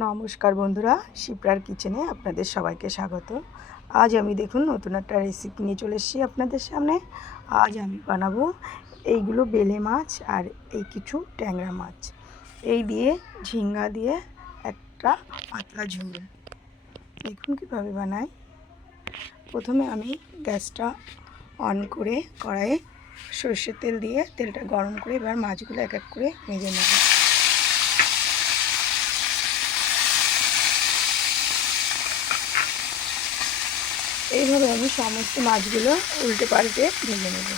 নমস্কার বন্ধুরা, শিপ্রার কিচেনে আপনাদের সবাইকে স্বাগত। আজ আমি দেখুন নতুন একটা রেসিপি নিয়ে চলে এসেছি আপনাদের সামনে। আজ আমি বানাবো এইগুলো বেলে মাছ আর এই কিছু ট্যাংরা মাছ, এই দিয়ে ঝিঙ্গা দিয়ে একটা পাতলা ঝোল। দেখুন কীভাবে বানাই। প্রথমে আমি গ্যাসটা অন করে কড়াইয়ে সর্ষের তেল দিয়ে তেলটা গরম করে এবার মাছগুলো এক এক করে ভেজে নেব। এইভাবে আমি সমস্ত মাছগুলো উল্টে পাল্টে ভেজে নেব।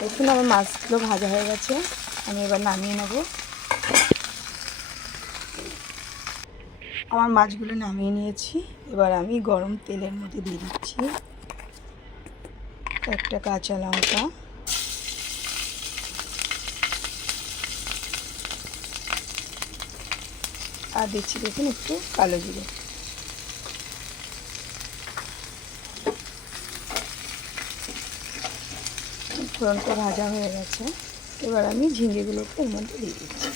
দেখুন আমার মাছগুলো ভাজা হয়ে গেছে, আমি এবার নামিয়ে নেব। আমার মাছগুলো নামিয়ে নিয়েছি। এবার আমি গরম তেলের মধ্যে দিয়ে দিচ্ছি একটা কাঁচা লঙ্কা, আর দিচ্ছি দেখুন একটু কালো জিরে। ফোড়নটা ভাজা হয়ে গেছে, এবার আমি ঝিঙেগুলোকে এর মধ্যে দিয়ে দিচ্ছি।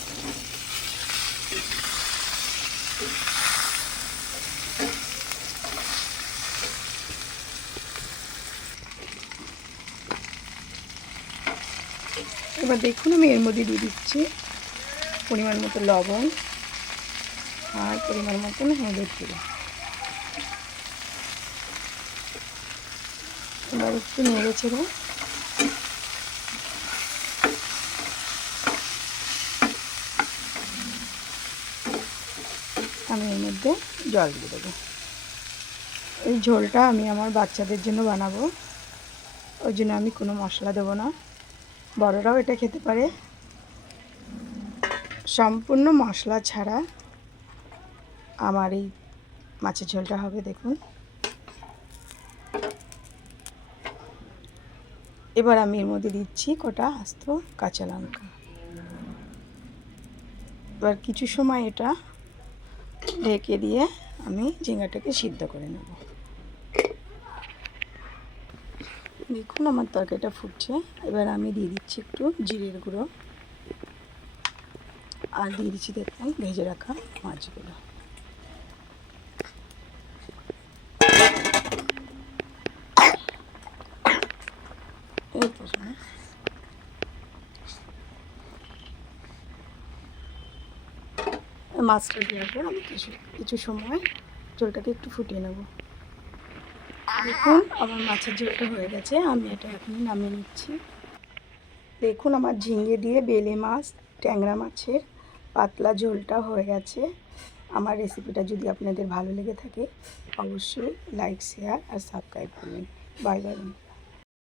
এবার দেখুন আমি এর মধ্যে দিয়ে দিচ্ছি পরিমাণ মতো লবণ আর পরিমাণ মতন হলুদ গুঁড়ো। এবার একটু নেড়ে ছেড়ে আমি এর মধ্যে জল দিয়ে দেবো। এই ঝোলটা আমি আমার বাচ্চাদের জন্য বানাবো, ওই জন্য আমি কোনো মশলা দেবো না। বড়রাও এটা খেতে পারে, সম্পূর্ণ মশলা ছাড়া আমার এই মাছের ঝোলটা হবে। দেখুন এবার আমি এর মধ্যে দিচ্ছি কটা আস্ত কাঁচা লঙ্কা। এবার কিছু সময় এটা ঢেকে দিয়ে আমি ঝিঙ্গাটাকে সিদ্ধ করে নেব। দেখুন আমার তরকারিটা ফুটছে, এবার আমি দিয়ে দিচ্ছি একটু জিরের গুঁড়ো আর দিয়ে দিচ্ছি দেখুন ভেজে রাখা মাছগুলো। এই তো মাছটা দেওয়ার পর আমি কিছু সময় ঝোলটাকে একটু ফুটিয়ে নেব। দেখুন আমার মাছের ঝোলটা হয়ে গেছে, আমি এটা এখনই নামিয়ে নিচ্ছি। দেখুন আমার ঝিঙে দিয়ে বেলে মাছ ট্যাংরা মাছের পাতলা ঝোলটা হয়ে গেছে। আমার রেসিপিটা যদি আপনাদের ভালো লেগে থাকে অবশ্যই লাইক, শেয়ার আর সাবস্ক্রাইব করবেন। Bye bye.